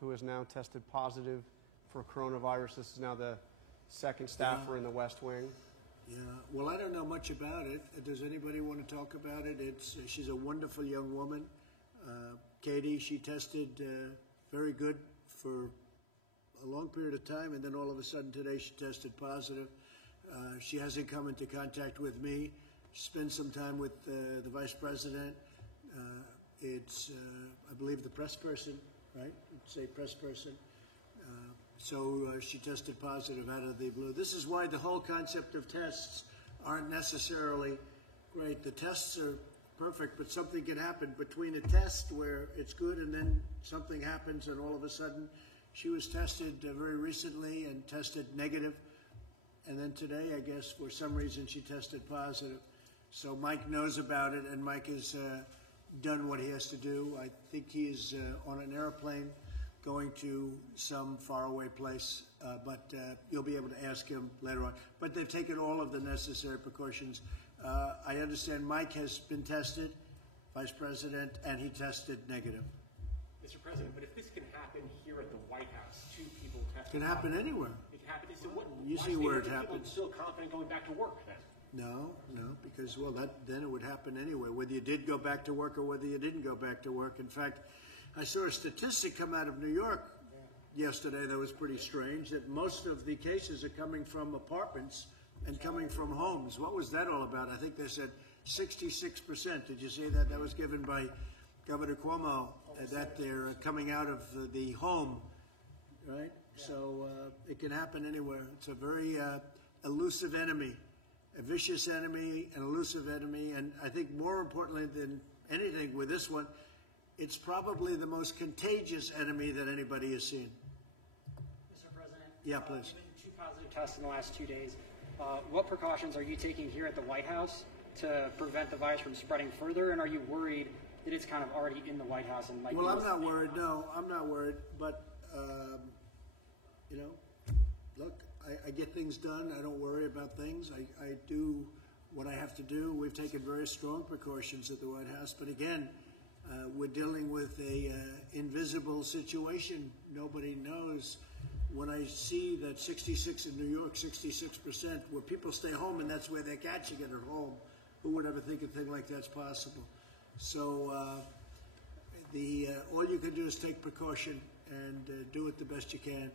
who has now tested positive for coronavirus. This is now the second staffer in the West Wing. Yeah, well, I don't know much about it. Does anybody want to talk about it? She's a wonderful young woman. Katie, she tested very good for a long period of time, and then all of a sudden today she tested positive. She hasn't come into contact with me. She spent some time with the vice president. I believe, the press person, right? It's a press person. So she tested positive out of the blue. This is why the whole concept of tests aren't necessarily great. The tests are perfect, but something can happen between a test where it's good and then something happens and all of a sudden she was tested very recently and tested negative. And then today, I guess, for some reason, she tested positive. So Mike knows about it, and Mike has done what he has to do. I think he is on an airplane going to some faraway place, but you'll be able to ask him later on. But they've taken all of the necessary precautions. I understand Mike has been tested, Vice President, and he tested negative. Mr. President, but if this can happen here at the White House, 2 people tested. It can happen anywhere. It can happen. So what, You see where it happens. People still confident going back to work then? No, because, well, then it would happen anyway, whether you did go back to work or whether you didn't go back to work. In fact, I saw a statistic come out of New York yesterday that was pretty strange, that most of the cases are coming from apartments and coming from homes. What was that all about? I think they said 66%. Did you see that? That was given by Governor Cuomo, that they're coming out of the home, right? So it can happen anywhere. It's a very elusive enemy, a vicious enemy, an elusive enemy, and I think more importantly than anything with this one, it's probably the most contagious enemy that anybody has seen. Mr. President? Yeah, please. Given 2 positive tests in the last 2 days, what precautions are you taking here at the White House to prevent the virus from spreading further, and are you worried that it's kind of already in the White House and might? Well, I'm not worried. No, I'm not worried. But look, I get things done. I don't worry about things. I do what I have to do. We've taken very strong precautions at the White House. But again, we're dealing with a invisible situation. Nobody knows. When I see that 66 in New York, 66%, where people stay home and that's where they're catching it at home, who would ever think a thing like that's possible? So all you can do is take precaution and do it the best you can.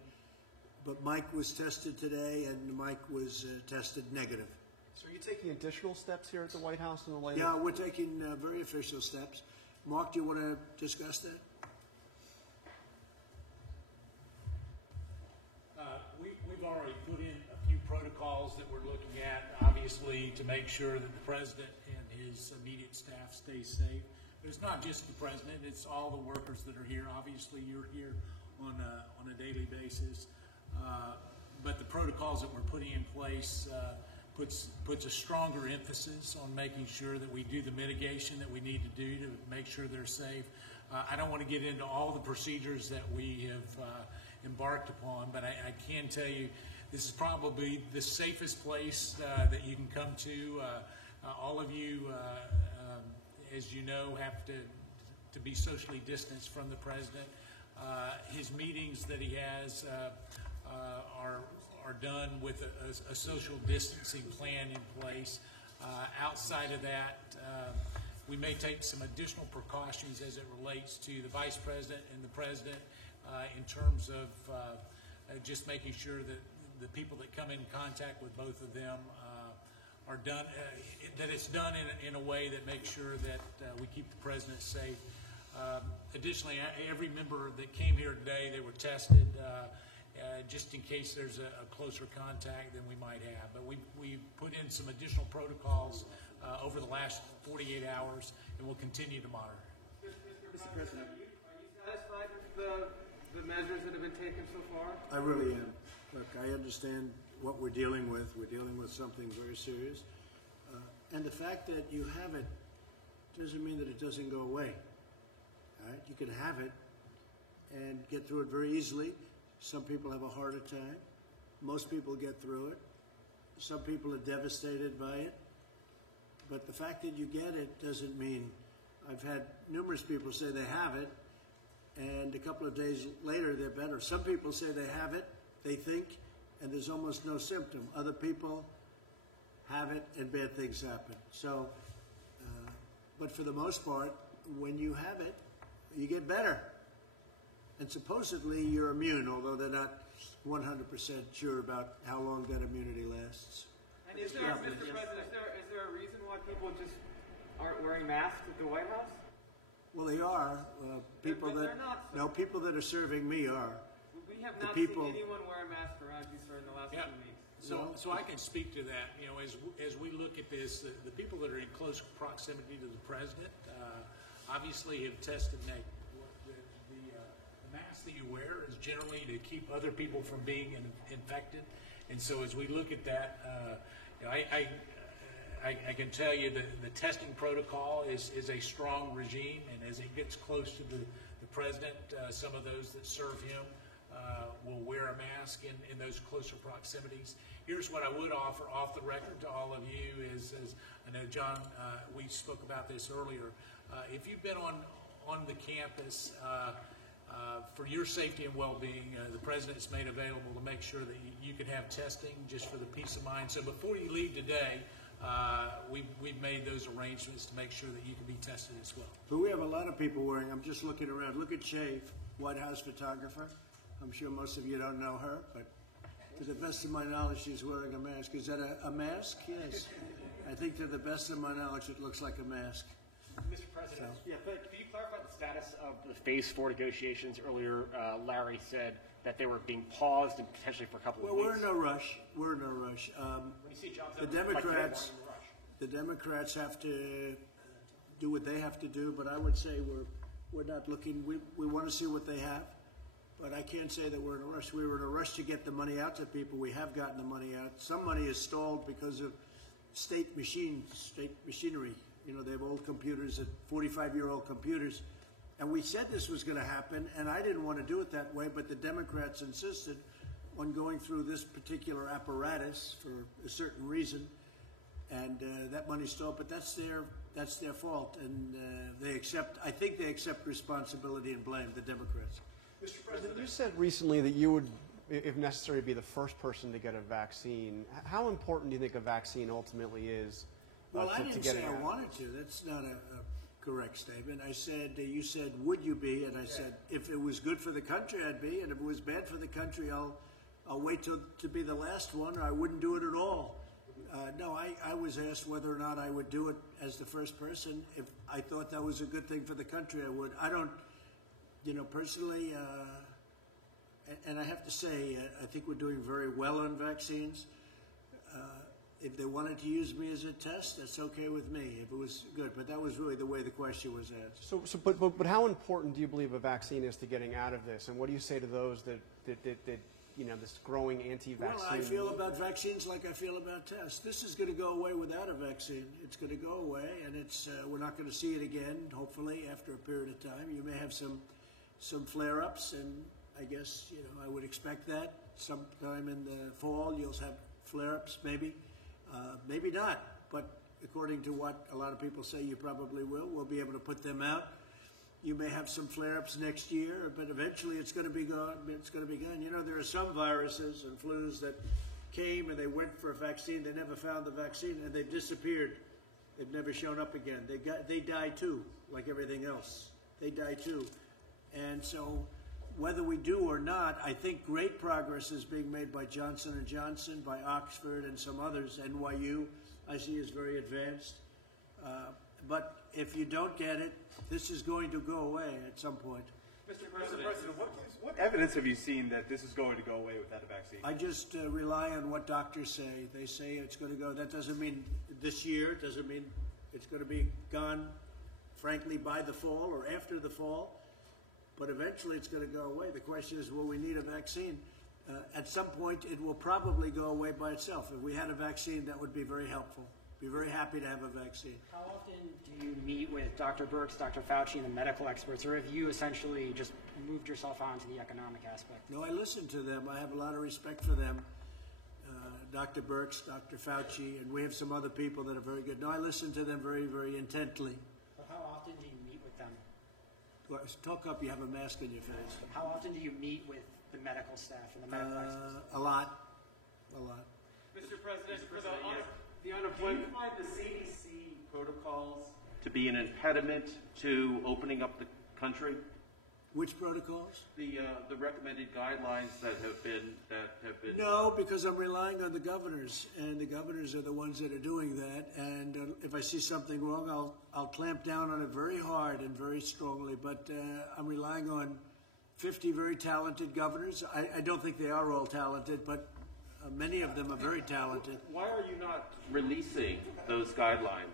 But Mike was tested today, and Mike was tested negative. So are you taking additional steps here at the White House in the latest? Yeah, we're taking very official steps. Mark, do you want to discuss that? We've already put in a few protocols that we're looking at, obviously, to make sure that the president and his immediate staff stay safe. But it's not just the president; it's all the workers that are here. Obviously, you're here on a daily basis. But the protocols that we're putting in place puts a stronger emphasis on making sure that we do the mitigation that we need to do to make sure they're safe. I don't want to get into all the procedures that we have embarked upon, but I can tell you this is probably the safest place that you can come to. All of you, as you know, have to be socially distanced from the president. His meetings that he has are done with a social distancing plan in place. Outside of that, we may take some additional precautions as it relates to the vice president and the president in terms of just making sure that the people that come in contact with both of them are done, that it's done in a way that makes sure that we keep the president safe. Additionally, every member that came here today, they were tested just in case there's a closer contact than we might have. But we put in some additional protocols over the last 48 hours, and we'll continue to monitor. Mr. President. Are you satisfied with the measures that have been taken so far? I really am. Look, I understand what we're dealing with. We're dealing with something very serious. And the fact that you have it doesn't mean that it doesn't go away. All right? You can have it and get through it very easily. Some people have a harder time. Most people get through it. Some people are devastated by it. But the fact that you get it doesn't mean, I've had numerous people say they have it and a couple of days later they're better. Some people say they have it, they think, and there's almost no symptom. Other people have it and bad things happen. So, but for the most part, when you have it, you get better. And supposedly you're immune, although they're not 100% sure about how long that immunity lasts. And is there, Mr. President, is there a reason why people just aren't wearing masks at the White House? Well, they are. People But that they're not. no, people that are serving me are. We have The not people- seen anyone wear a mask around you, sir, in the last Yeah. 2 weeks. So I can speak to that. You know, as we look at this, the people that are in close proximity to the president obviously have tested negative. The mask that you wear is generally to keep other people from being infected, and so as we look at that, you know, I can tell you that the testing protocol is a strong regime, and as it gets close to the president, some of those that serve him will wear a mask in those closer proximities. Here's what I would offer off the record to all of you is I know, John, we spoke about this earlier. If you've been on the campus for your safety and well-being, the president's made available to make sure that you can have testing just for the peace of mind. So before you leave today, we've made those arrangements to make sure that you can be tested as well. But we have a lot of people wearing. I'm just looking around. Look at Shave, White House photographer. I'm sure most of you don't know her, but to the best of my knowledge, she's wearing a mask. Is that a mask? Yes. I think to the best of my knowledge, it looks like a mask. Mr. President, could you clarify the status of the Phase 4 negotiations? Earlier, Larry said that they were being paused and potentially for a couple of Well, weeks. we're in no rush. We're in no rush. When you see John The Zimmerman, like, Democrats, they're in a rush. the Democrats have to do what they have to do, but I would say we're not looking. We want to see what they have, but I can't say that we're in a rush. We were in a rush to get the money out to people. We have gotten the money out. Some money is stalled because of state machinery. You know, they have old computers, 45-year-old computers. And we said this was going to happen, and I didn't want to do it that way, but the Democrats insisted on going through this particular apparatus for a certain reason, and that money stalled. But that's their fault, and I think they accept responsibility and blame, the Democrats. Mr. President, You said recently that you would, if necessary, be the first person to get a vaccine. How important do you think a vaccine ultimately is Well, I to didn't getting say I out? wanted to. That's not a correct statement. I said, you said, would you be? And I said, if it was good for the country, I'd be. And if it was bad for the country, I'll wait to be the last one, or I wouldn't do it at all. No, I was asked whether or not I would do it as the first person. If I thought that was a good thing for the country, I would. I don't, personally, and I have to say, I think we're doing very well on vaccines. If they wanted to use me as a test, that's okay with me. If it was good, but that was really the way the question was asked. But how important do you believe a vaccine is to getting out of this? And what do you say to those that this growing anti-vaccine? Well, I feel about vaccines like I feel about tests. This is going to go away without a vaccine. It's going to go away, and we're not going to see it again, hopefully, after a period of time. You may have some flare-ups, and I guess, I would expect that. Sometime in the fall, you'll have flare-ups, maybe. Maybe not, but according to what a lot of people say, you probably will. We'll be able to put them out. You may have some flare-ups next year, but eventually it's going to be gone. It's going to be gone. There are some viruses and flus that came and they went for a vaccine. They never found the vaccine, and they've disappeared. They've never shown up again. They die too, like everything else. They die too. And so whether we do or not, I think great progress is being made by Johnson & Johnson, by Oxford, and some others. NYU, I see, is very advanced. But if you don't get it, this is going to go away at some point. Mr. President, what evidence have you seen that this is going to go away without a vaccine? I just rely on what doctors say. They say it's going to go. That doesn't mean this year. It doesn't mean it's going to be gone, frankly, by the fall or after the fall. But eventually it's going to go away. The question is, will we need a vaccine? At some point, it will probably go away by itself. If we had a vaccine, that would be very helpful. Be very happy to have a vaccine. How often do you meet with Dr. Birx, Dr. Fauci, and the medical experts, or have you essentially just moved yourself on to the economic aspect? No, I listen to them. I have a lot of respect for them. Dr. Birx, Dr. Fauci, and we have some other people that are very good. No, I listen to them very, very intently. But how often do you meet with them? Well, talk up, you have a mask on your face. How often do you meet with the medical staff and the medical experts? A lot. Mr. President, for the Do you unemployment. find the CDC protocols to be an impediment to opening up the country? Which protocols? The recommended guidelines that have been No, because I'm relying on the governors, and the governors are the ones that are doing that. And if I see something wrong, I'll clamp down on it very hard and very strongly. But I'm relying on 50 very talented governors. I don't think they are all talented, but many of them are very talented. Why are you not releasing those guidelines?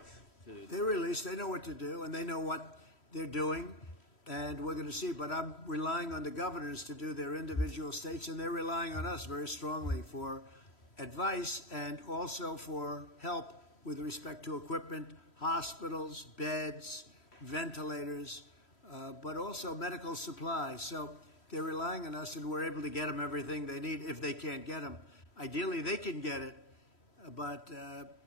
They release, they know what to do, and they know what they're doing, and we're going to see. But I'm relying on the governors to do their individual states, and they're relying on us very strongly for advice and also for help with respect to equipment, hospitals, beds, ventilators, but also medical supplies. So they're relying on us, and we're able to get them everything they need if they can't get them. Ideally, they can get it, but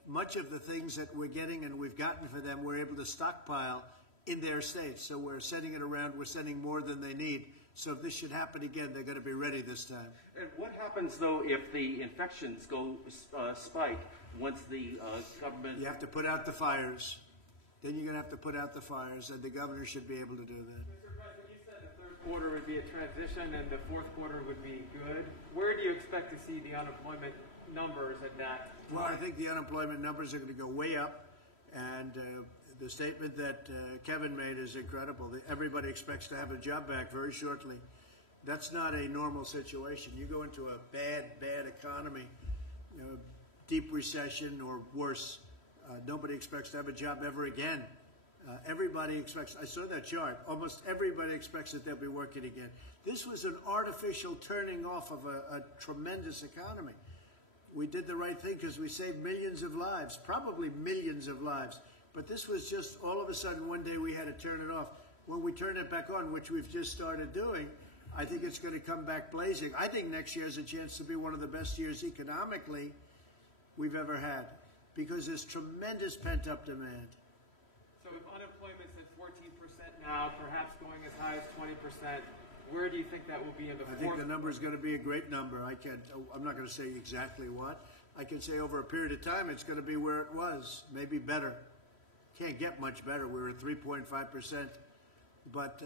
much of the things that we're getting and we've gotten for them, we're able to stockpile in their states. So we're sending it around. We're sending more than they need. So if this should happen again, they're going to be ready this time. And what happens, though, if the infections go spike once the government... You have to put out the fires. Then you're going to have to put out the fires, and the governor should be able to do that. Mr. President, you said the third quarter would be a transition and the fourth quarter would be good. Where do you expect to see the unemployment numbers at that? Well, I think the unemployment numbers are going to go way up, and the statement that Kevin made is incredible. Everybody expects to have a job back very shortly. That's not a normal situation. You go into a bad economy, deep recession or worse, nobody expects to have a job ever again. Everybody expects, I saw that chart, almost everybody expects that they'll be working again. This was an artificial turning off of a tremendous economy. We did the right thing because we saved millions of lives, probably millions of lives. But this was just all of a sudden one day we had to turn it off. When we turn it back on, which we've just started doing, I think it's going to come back blazing. I think next year has a chance to be one of the best years economically we've ever had because there's tremendous pent-up demand. So if unemployment's at 14% now, perhaps going as high as 20%, where do you think that will be in the I fourth? think the number is going to be a great number. I'm not going to say exactly what. I can say over a period of time it's going to be where it was, maybe better. Can't get much better. We were at 3.5%. But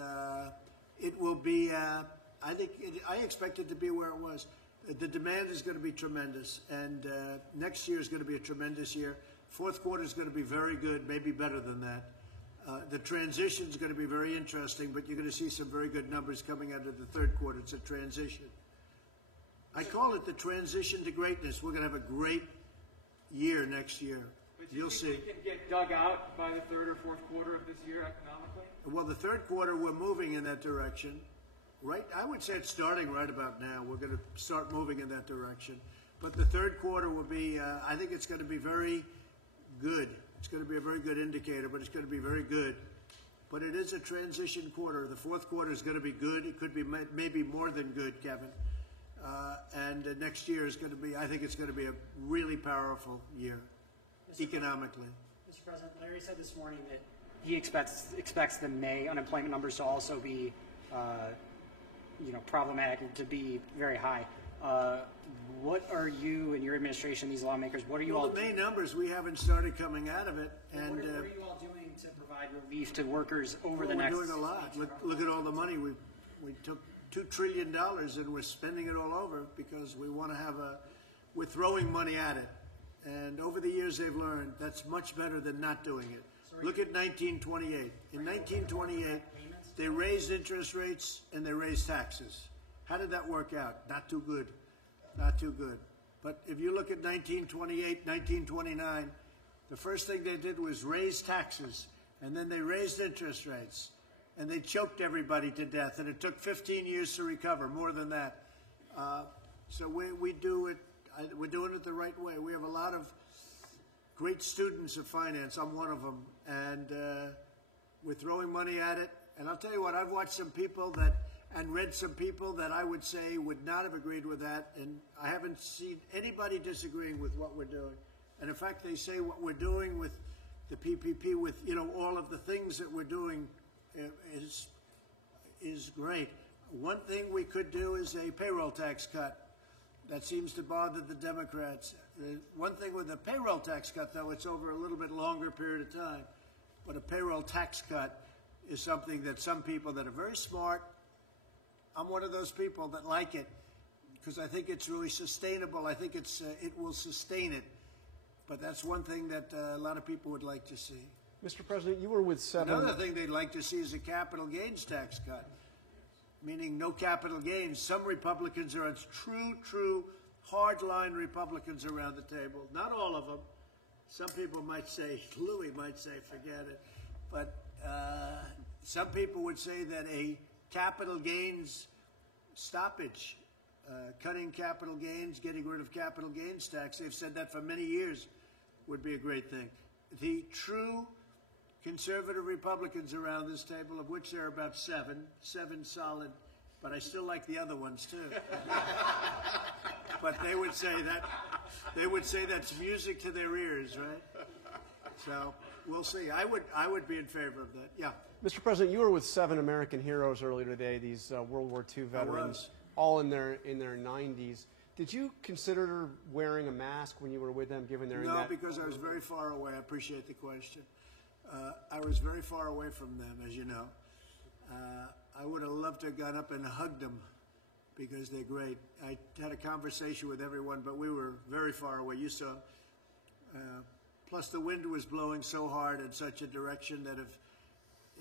it will be, I expect it to be where it was. The demand is going to be tremendous, and next year is going to be a tremendous year. Fourth quarter is going to be very good, maybe better than that. The transition is going to be very interesting, but you're going to see some very good numbers coming out of the third quarter. It's a transition. I call it the transition to greatness. We're going to have a great year next year. But You'll see. We can get dug out by the third or fourth quarter of this year economically? Well, the third quarter, we're moving in that direction. Right, I would say it's starting right about now. We're going to start moving in that direction. But the third quarter will be, I think it's going to be very good. It's going to be a very good indicator, but it's going to be very good. But it is a transition quarter. The fourth quarter is going to be good. It could be maybe more than good, Kevin. And next year is going to be, I think it's going to be a really powerful year economically. Mr. President, Larry said this morning that he expects the May unemployment numbers to also be, problematic, to be very high. What are you and your administration, these lawmakers, what are you all The May doing? numbers, we haven't started coming out of it. And What are you all doing to provide relief to workers over the next we're doing a lot. Look at all the money. We took $2 trillion and we're spending it all over because we want to have we're throwing money at it. And over the years they've learned that's much better than not doing it. Look at 1928. In 1928, they raised interest rates and they raised taxes. How did that work out? Not too good. Not too good. But if you look at 1928, 1929, the first thing they did was raise taxes, and then they raised interest rates, and they choked everybody to death, and it took 15 years to recover, more than that. So we do it, we're doing it the right way. We have a lot of great students of finance. I'm one of them, and we're throwing money at it. And I'll tell you what, I've watched some people and read some people that I would say would not have agreed with that, and I haven't seen anybody disagreeing with what we're doing. And in fact, they say what we're doing with the PPP, with all of the things that we're doing, is is great. One thing we could do is a payroll tax cut. That seems to bother the Democrats. One thing with a payroll tax cut, though, it's over a little bit longer period of time. But a payroll tax cut is something that some people that are very smart, I'm one of those people that like it because I think it's really sustainable. I think it will sustain it. But that's one thing that a lot of people would like to see. Mr. President, you were with seven. Another thing they'd like to see is a capital gains tax cut, meaning no capital gains. Some Republicans are true hardline Republicans around the table. Not all of them. Some people might say, Louis might say, forget it. But some people would say that a capital gains stoppage, cutting capital gains, getting rid of capital gains tax, they've said that for many years, would be a great thing. The true conservative Republicans around this table, of which there are about seven solid, but I still like the other ones too. But they would say that's music to their ears, right? So we'll see. I would be in favor of that. Yeah. Mr. President, you were with 7 American heroes earlier today, these World War II veterans, all in their 90s. Did you consider wearing a mask when you were with them, given their No, because I was very far away. I appreciate the question. I was very far away from them, as you know. I would have loved to have gone up and hugged them because they're great. I had a conversation with everyone, but we were very far away. You saw. Plus, the wind was blowing so hard in such a direction that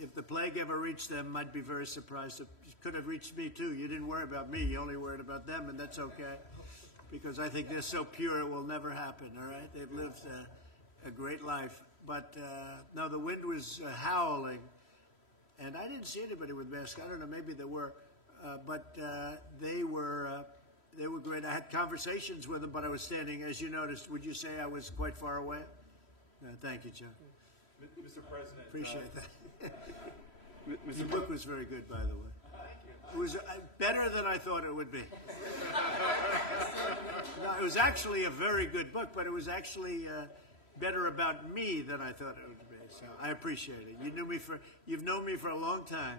if the plague ever reached them, I'd be very surprised. It could have reached me, too. You didn't worry about me. You only worried about them, and that's okay because I think they're so pure it will never happen, all right? They've lived a great life. But, no, the wind was howling, and I didn't see anybody with masks. I don't know, maybe there were. But they were great. I had conversations with them, but I was standing, as you noticed, would you say I was quite far away? No, thank you, John. Mr. President. Appreciate that. The book was very good, by the way. It was better than I thought it would be. No, it was actually a very good book, but it was actually better about me than I thought it would be. So I appreciate it. You've known me for a long time.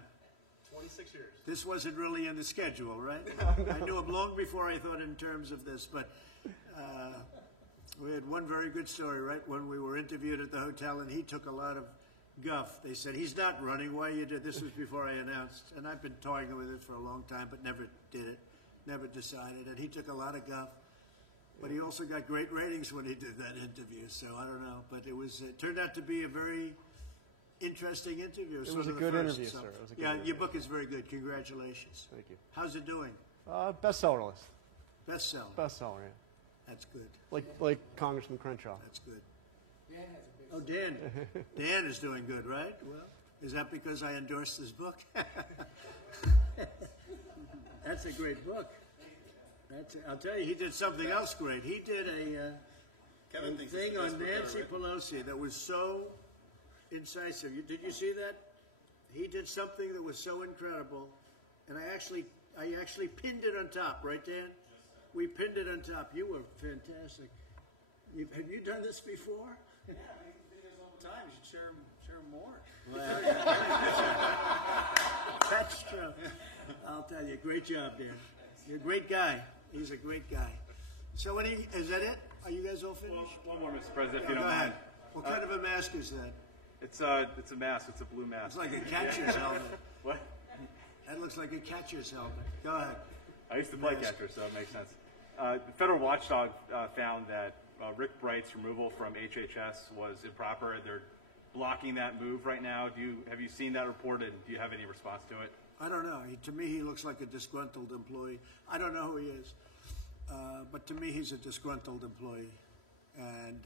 26 years. This wasn't really in the schedule, right? I knew him long before I thought in terms of this, but we had one very good story, right? When we were interviewed at the hotel, and he took a lot of guff. They said, he's not running. Why you did this? Was before I announced. And I've been toying with it for a long time, but never did it, never decided. And he took a lot of guff. But he also got great ratings when he did that interview, so I don't know. But it turned out to be a very interesting interview. It was a good interview, sir. It was a good interview. Your book is very good. Congratulations. Thank you. How's it doing? Bestseller list. Bestseller. Bestseller, yeah. That's good. Like Congressman Crenshaw. That's good. Oh, Dan. Dan is doing good, right? Well, is that because I endorsed his book? That's a great book. I'll tell you, he did something else great. He did a thing on Nancy Pelosi that was so incisive. Did you see that? He did something that was so incredible, and I actually pinned it on top, right, Dan? We pinned it on top. You were fantastic. Have you done this before? Yeah, I make videos all the time. You should share them more. Well, that's true. I'll tell you. Great job, Dan. You're a great guy. He's a great guy. So is that it? Are you guys all finished? One more, Mr. President, if you Go don't ahead. mind. What kind of a mask is that? It's a mask. It's a blue mask. It's like a catcher's helmet. What? That looks like a catcher's helmet. Go ahead. I used to play catcher, so it makes sense. The federal watchdog found that Rick Bright's removal from HHS was improper. They're blocking that move right now. Have you seen that report, and do you have any response to it? I don't know. To me, he looks like a disgruntled employee. I don't know who he is, but to me, he's a disgruntled employee. And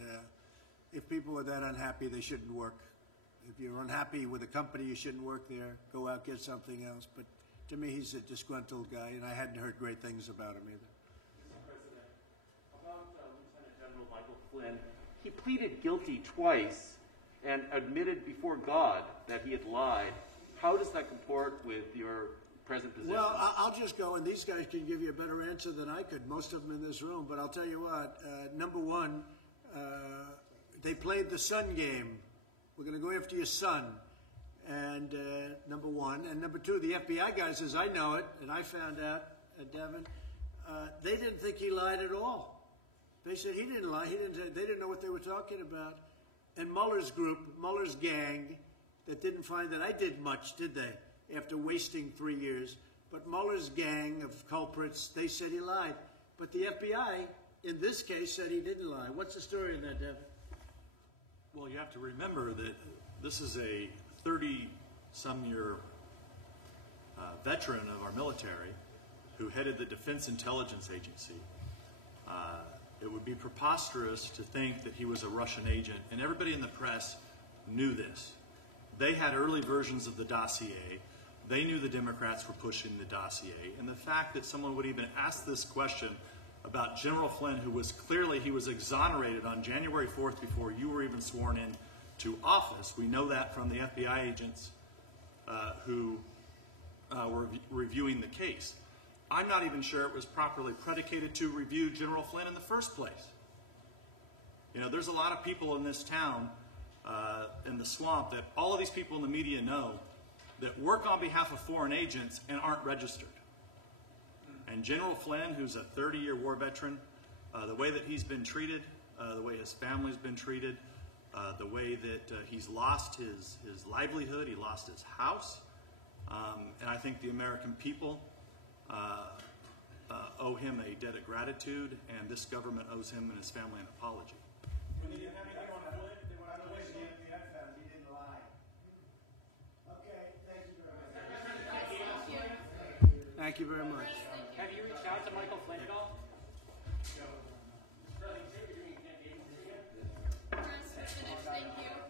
if people are that unhappy, they shouldn't work. If you're unhappy with a company, you shouldn't work there. Go out, get something else. But to me, he's a disgruntled guy, and I hadn't heard great things about him either. Mr. President, about Lieutenant General Michael Flynn, he pleaded guilty twice and admitted before God that he had lied. How does that comport with your present position? Well, I'll just go, and these guys can give you a better answer than I could, most of them in this room. But I'll tell you what, number one, they played the son game. We're going to go after your son. And number one. And number two, the FBI guy says, I know it, and I found out, Devin, they didn't think he lied at all. They said he didn't lie. They didn't know what they were talking about. And Mueller's group, Mueller's gang, that didn't find that I did much, did they, after wasting 3 years? But Mueller's gang of culprits, they said he lied. But the FBI, in this case, said he didn't lie. What's the story in that, Devin? Well, you have to remember that this is a 30-some-year veteran of our military who headed the Defense Intelligence Agency. It would be preposterous to think that he was a Russian agent, and everybody in the press knew this. They had early versions of the dossier. They knew the Democrats were pushing the dossier, and the fact that someone would even ask this question about General Flynn, who was clearly, he was exonerated on January 4th before you were even sworn in to office. We know that from the FBI agents who were reviewing the case. I'm not even sure it was properly predicated to review General Flynn in the first place. You know, there's a lot of people in this town, in the swamp, that all of these people in the media know that work on behalf of foreign agents and aren't registered. And General Flynn, who's a 30-year war veteran, the way that he's been treated, the way his family's been treated, the way that he's lost his livelihood, he lost his house, and I think the American people owe him a debt of gratitude, and this government owes him and his family an apology. Thank you very much. Have you reached out to Michael Flynn at all? Thank you.